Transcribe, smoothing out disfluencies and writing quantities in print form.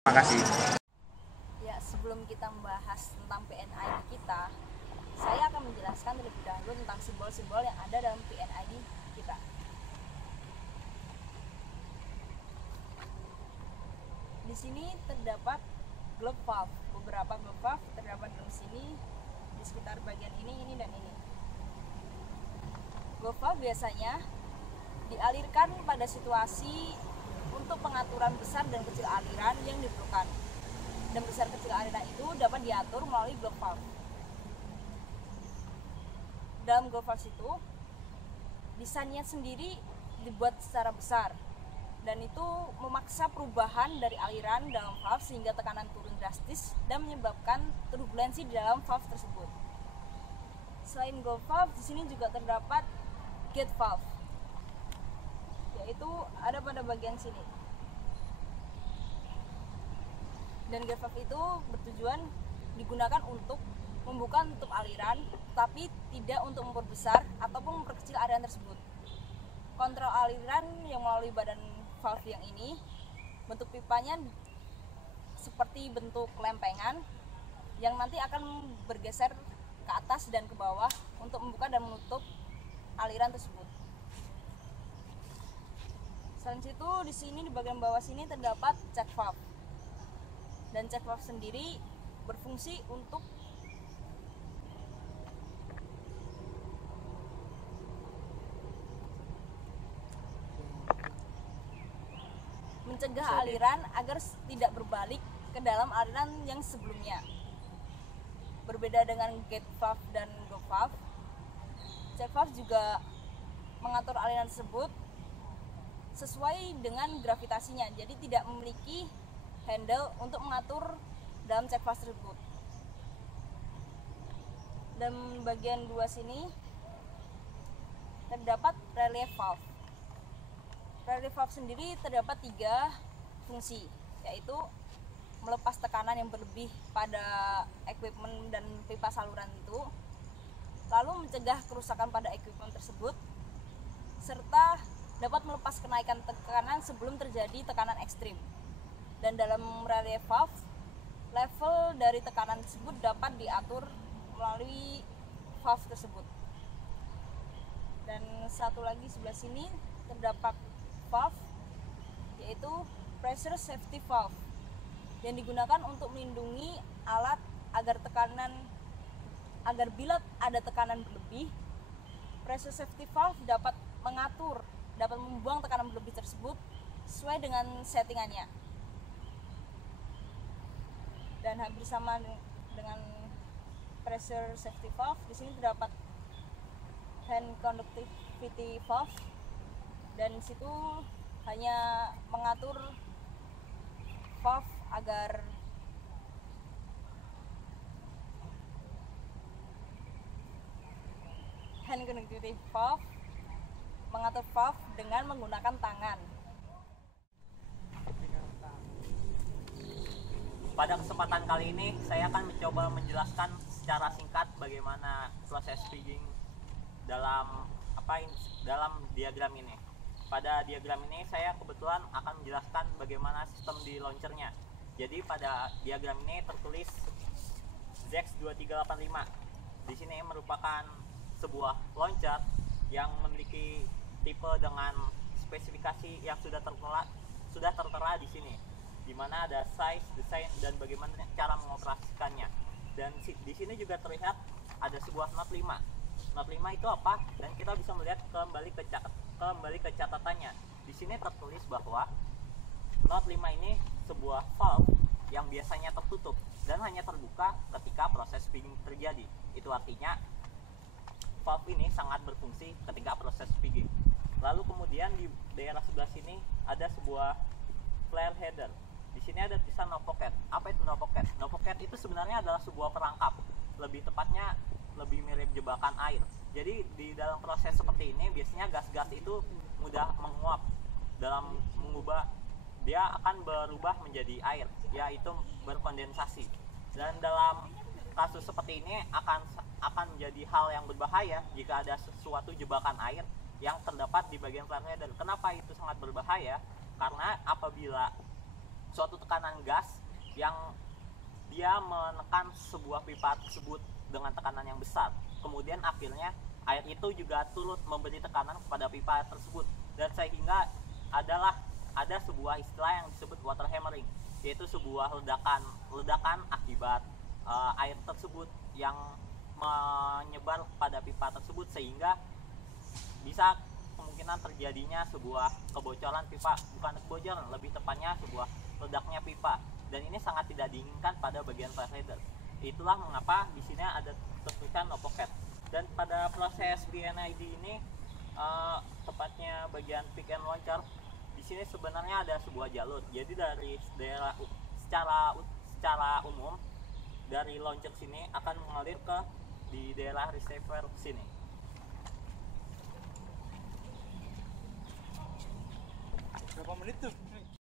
Terima kasih. Ya, sebelum kita membahas tentang PNID kita, saya akan menjelaskan terlebih dahulu tentang simbol-simbol yang ada dalam PNID kita. Di sini terdapat globe valve. Beberapa globe valve terdapat di sini, di sekitar bagian ini, dan ini. Globe valve biasanya dialirkan pada situasi untuk pengaturan besar dan kecil aliran yang diperlukan. Dan besar kecil aliran itu dapat diatur melalui globe valve. Dalam globe valve itu, desainnya sendiri dibuat secara besar, dan itu memaksa perubahan dari aliran dalam valve sehingga tekanan turun drastis dan menyebabkan turbulensi di dalam valve tersebut. Selain globe valve, di sini juga terdapat gate valve, yaitu ada pada bagian sini. Dan gate valve itu bertujuan digunakan untuk membuka tutup aliran, tapi tidak untuk memperbesar ataupun memperkecil aliran tersebut. Kontrol aliran yang melalui badan valve yang ini, bentuk pipanya seperti bentuk lempengan yang nanti akan bergeser ke atas dan ke bawah untuk membuka dan menutup aliran tersebut. Selain itu, di sini di bagian bawah sini terdapat check valve. Dan check valve sendiri berfungsi untuk mencegah aliran agar tidak berbalik ke dalam aliran yang sebelumnya. Berbeda dengan gate valve dan globe valve, check valve juga mengatur aliran tersebut sesuai dengan gravitasinya, jadi tidak memiliki handle untuk mengatur dalam check valve tersebut. Dan bagian dua sini terdapat relief valve. Relief valve sendiri terdapat 3 fungsi, yaitu melepas tekanan yang berlebih pada equipment dan pipa saluran itu, lalu mencegah kerusakan pada equipment tersebut, serta dapat melepas kenaikan tekanan sebelum terjadi tekanan ekstrim. Dan dalam relief valve, level dari tekanan tersebut dapat diatur melalui valve tersebut. Dan satu lagi sebelah sini terdapat valve, yaitu pressure safety valve, yang digunakan untuk melindungi alat agar bila ada tekanan berlebih, pressure safety valve dapat membuang tekanan berlebih tersebut sesuai dengan settingannya. Dan hampir sama dengan pressure safety valve, di sini terdapat hand conductivity valve, dan situ hanya mengatur valve agar hand conductivity valve mengatur valve dengan menggunakan tangan. Pada kesempatan kali ini saya akan mencoba menjelaskan secara singkat bagaimana proses pigging dalam diagram ini. Pada diagram ini saya kebetulan akan menjelaskan bagaimana sistem di launchernya. Jadi pada diagram ini tertulis ZX2385. Di sini merupakan sebuah launcher yang memiliki tipe dengan spesifikasi yang sudah tertera di sini, di mana ada size, desain, dan bagaimana cara mengoperasikannya. Dan di sini juga terlihat ada sebuah not 5. Not 5 itu apa? Dan kita bisa melihat kembali ke catatannya. Di sini tertulis bahwa not 5 ini sebuah valve yang biasanya tertutup dan hanya terbuka ketika proses pigging terjadi. Itu artinya valve ini sangat berfungsi ketika proses pigging. Lalu kemudian di daerah sebelah sini ada sebuah flare header. Di sini ada tulisan no pocket. Apa itu no pocket? No pocket itu sebenarnya adalah sebuah perangkap. Lebih tepatnya lebih mirip jebakan air. Jadi di dalam proses seperti ini biasanya gas-gas itu mudah menguap. Dalam mengubah, dia akan berubah menjadi air, yaitu berkondensasi. Dan dalam kasus seperti ini akan menjadi hal yang berbahaya jika ada sesuatu jebakan air yang terdapat di bagian flare header. Kenapa itu sangat berbahaya? Karena apabila suatu tekanan gas yang dia menekan sebuah pipa tersebut dengan tekanan yang besar. Kemudian akhirnya air itu juga turut memberi tekanan kepada pipa tersebut, dan sehingga ada sebuah istilah yang disebut water hammering, yaitu sebuah ledakan akibat air tersebut yang menyebar pada pipa tersebut, sehingga bisa kemungkinan terjadinya sebuah kebocoran pipa, bukan kebocoran, lebih tepatnya sebuah ledaknya pipa, dan ini sangat tidak diinginkan pada bagian fire header. Itulah mengapa di sini ada tertuliskan no pocket. Dan pada proses PNID ini, tepatnya bagian pick and launcher, di sini sebenarnya ada sebuah jalur. Jadi dari daerah secara umum dari launcher sini akan mengalir ke di daerah receiver sini. Berapa menit tuh?